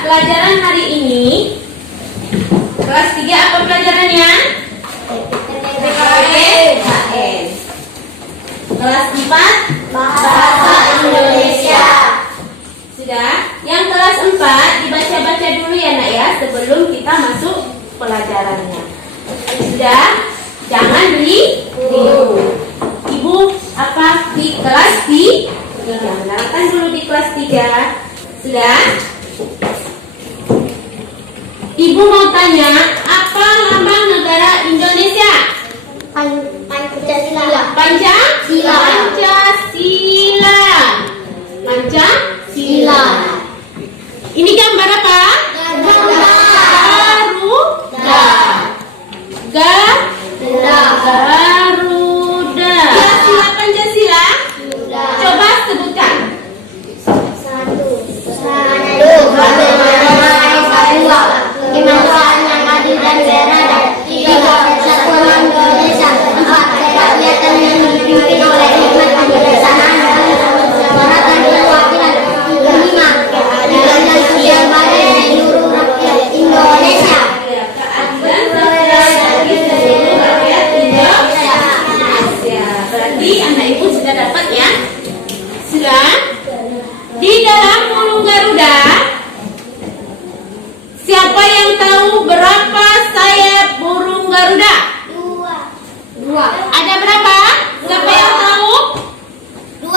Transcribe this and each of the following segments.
Pelajaran hari ini kelas 3 apa pelajarannya? PKBKN. Kelas 4 Bahasa Indonesia. Sudah? Yang kelas 4 dibaca-baca dulu ya nak ya, sebelum kita masuk pelajarannya. Sudah? Jangan beli buku. Ibu apa di kelas 3? Menerangkan dulu di kelas 3. Sudah? Ibu mau tanya, apa lambang negara Indonesia? Pancasila. Pancasila. Ini gambar apa? Garuda. Sila Pancasila. Coba sebutkan. 1. Kemanusiaan yang adil dan beradab. 3. Persatuan Indonesia. 4. Kerakyatan yang dipimpin oleh hikmat kebijaksanaan dan kewaratan kewakilan. 5. Keadilan dan kesetaraan di seluruh rakyat Indonesia. Berarti anak ibu sudah dapat ya? Sudah? Di dalam burung Garuda, siapa yang tahu berapa sayap burung Garuda? 2. Ada berapa? Siapa yang tahu? 2.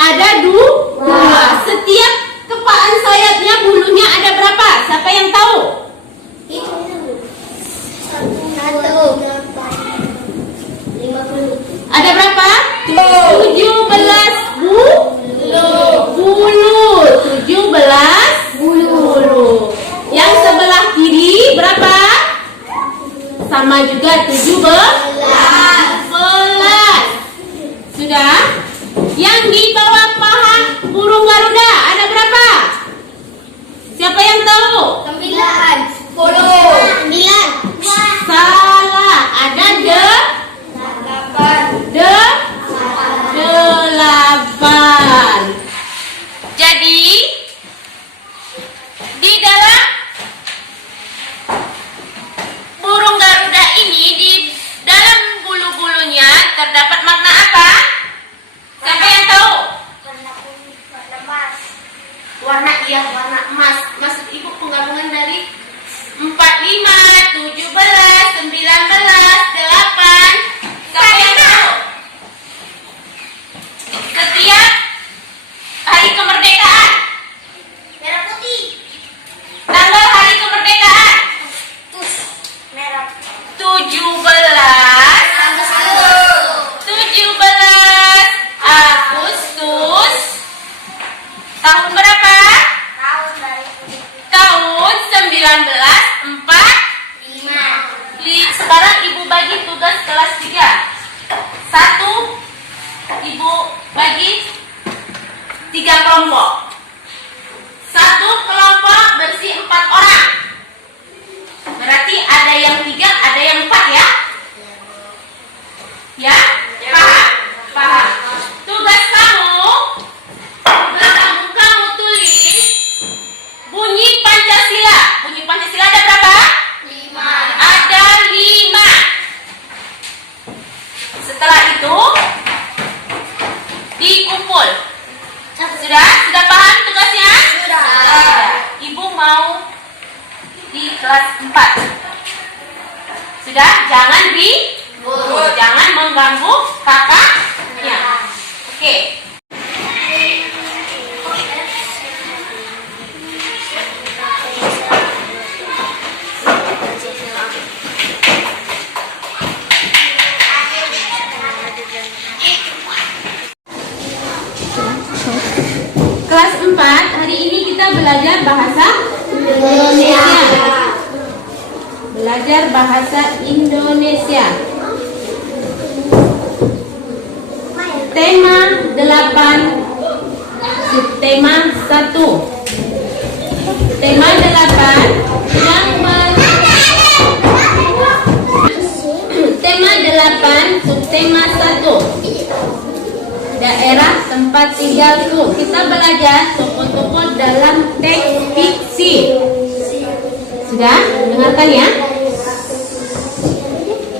Ada 2. Setiap kepaan sayapnya bulunya ada berapa? Siapa yang tahu? 50. Ada berapa? 17 bulu. 17 bulu. Yang sebelah kiri berapa? Sama juga 17. Sudah? Yang di bawah paha burung Garuda ada berapa? Siapa yang tahu? 9. Salah, ada 8. Jadi di dalam burung Garuda ini, di dalam bulu-bulunya terdapat makna apa? Siapa yang tahu? Warna emas. Maksud ibu penggabungan dari 4, 5, 17, 19, 8. Siapa yang tahu? Setiap hari kemerdekaan, Merah putih. tanggal hari kemerdekaan 17 Agustus tahun berapa? Tahun 1945. Sekarang ibu bagi tugas kelas 3. 1, ibu bagi 3 kelompok. 1 kelompok bersih 4 orang. Berarti ada yang 3, ada yang 4 ya? Ya? Paham? Tugas kamu, belakang kamu tulis bunyi Pancasila. Bunyi Pancasila ada berapa? 5. Ada 5. Setelah itu dikumpul. Sudah paham tugasnya? Sudah. Ibu mau di kelas 4. Sudah? Jangan jangan mengganggu kakaknya. Oke. belajar bahasa Indonesia. Belajar bahasa Indonesia. Tema 8, subtema 1. Tema 8 tema 8, subtema 1. Daerah tempat tinggalku. Kita belajar tokoh-tokoh dalam teks fiksi. Sudah? Dengarkan ya.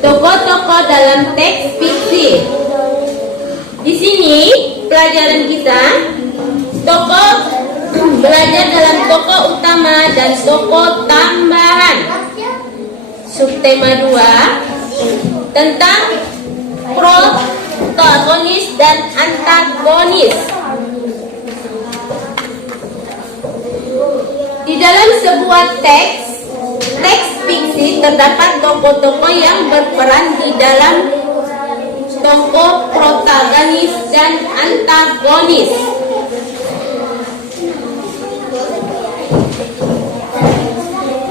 Tokoh-tokoh dalam teks fiksi. Di sini pelajaran kita tokoh belajar dalam tokoh utama dan tokoh tambahan. Subtema 2 tentang protagonis dan antagonis. Di dalam sebuah teks fiksi terdapat tokoh-tokoh yang berperan di dalam tokoh protagonis dan antagonis.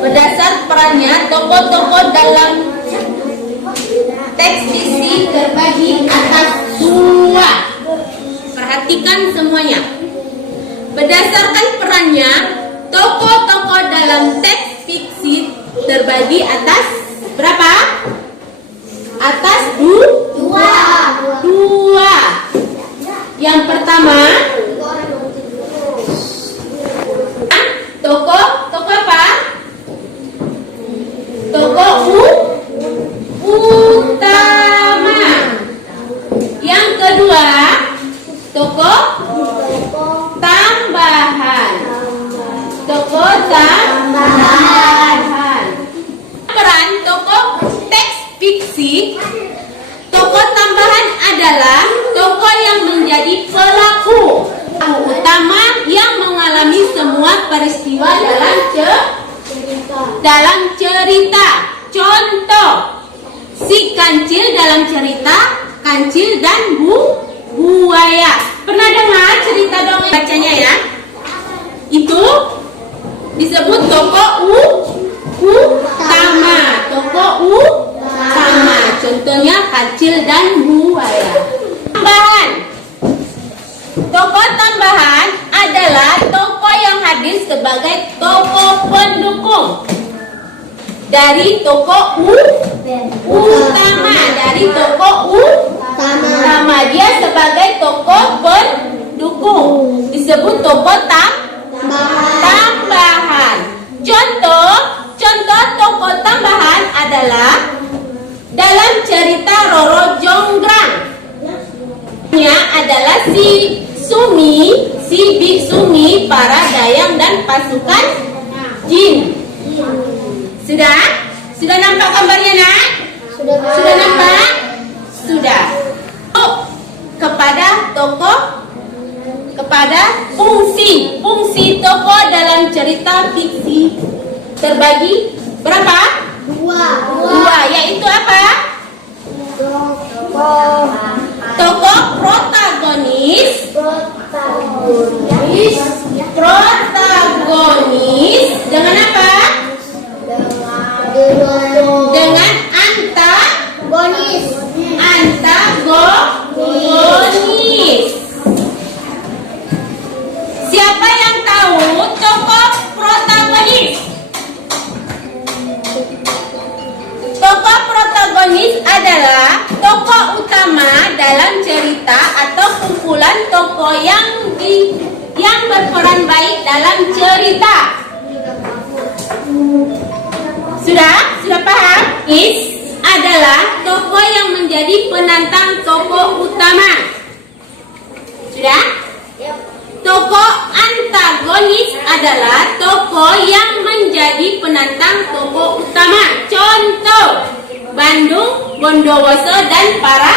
Berdasar perannya, tokoh-tokoh dalam teks fiksi terbagi atas 2. Perhatikan semuanya. Berdasarkan perannya, tokoh-tokoh dalam teks fiksi terbagi atas berapa? Atas 2. Yang pertama, tokoh apa? Tokoh utama. Yang kedua, tokoh tambahan. Tokoh tambahan. Peran tokoh teks fiksi. Tokoh tambahan adalah tokoh yang menjadi pelaku utama yang mengalami semua peristiwa dalam cerita. Contoh, si kancil dalam cerita Kancil dan Buaya. Pernah dengar cerita dongeng bacanya ya? Itu disebut tokoh utama. Tokoh utama. Contohnya Kancil dan Buaya. Tambahan. Tokoh tambahan adalah tokoh yang hadir sebagai tokoh pendukung dari tokoh utama. Dari tokoh utama, dia sebagai tokoh pendukung, disebut tokoh tambahan. Contoh tokoh tambahan adalah dalam cerita Roro Jonggrang. Adalah si Bik Sumi, para dayang dan pasukan jin. Sudah nampak gambarnya, Nak? Sudah nampak? Sudah. Kepada fungsi tokoh dalam cerita fiksi terbagi berapa? 2, yaitu apa? Tokoh protagonis dengan apa? Dengan antagonis. Siapa yang tahu tokoh protagonis? Tokoh protagonis adalah tokoh utama dalam cerita atau kumpulan tokoh yang berperan baik dalam cerita. Sudah paham? Adalah tokoh yang menjadi penantang tokoh utama. Sudah? Tokoh antagonis adalah tokoh yang menjadi penantang tokoh utama. Contoh, Bandung, Bondowoso dan para.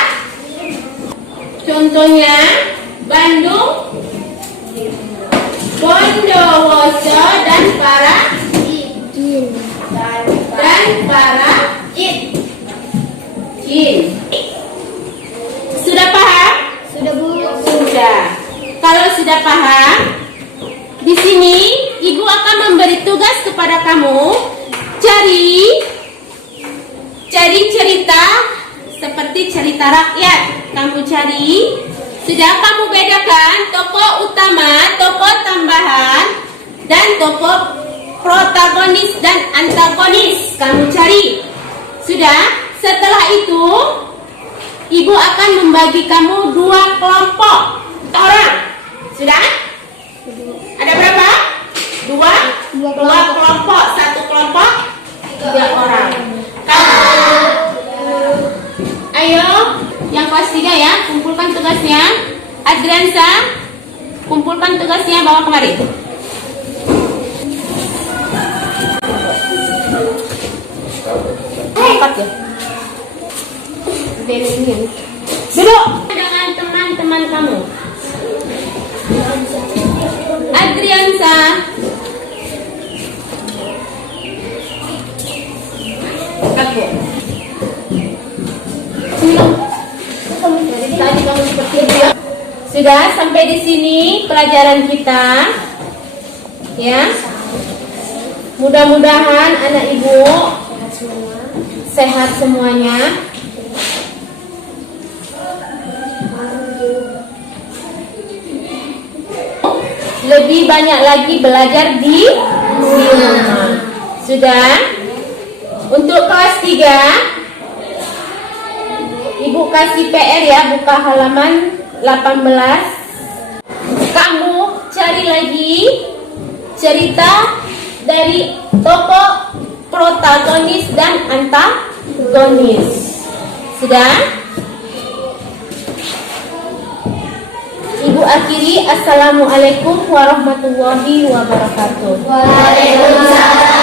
Contohnya, Bandung, Bondowoso dan para jin. Sudah paham? Sudah, Bu. Sudah. Kalau sudah paham, di sini Ibu kepada kamu, cari cerita seperti cerita rakyat. Kamu cari, sudah kamu bedakan tokoh utama, tokoh tambahan, dan tokoh protagonis dan antagonis. Kamu cari. Sudah, setelah itu ibu akan membagi kamu 2 kelompok orang. Sudah? Ada berapa? 2 kelompok. 1 kelompok 3 orang. Ayo, yang kelas 3 ya, kumpulkan tugasnya. Adriansa, kumpulkan tugasnya, bawa kemari. Cepat ya. Duduk dengan teman-teman kamu. Adriansa, aku. Tadi kamu seperti itu ya. Sudah sampai di sini pelajaran kita. Ya. Mudah-mudahan anak ibu sehat semuanya. Lebih banyak lagi belajar di rumah. Sudah? Untuk kelas 3 Ibu kasih PR ya, buka halaman 18. Kamu cari lagi cerita dari tokoh protagonis dan antagonis. Sudah? Ibu akhiri, assalamualaikum warahmatullahi wabarakatuh. Waalaikumsalam.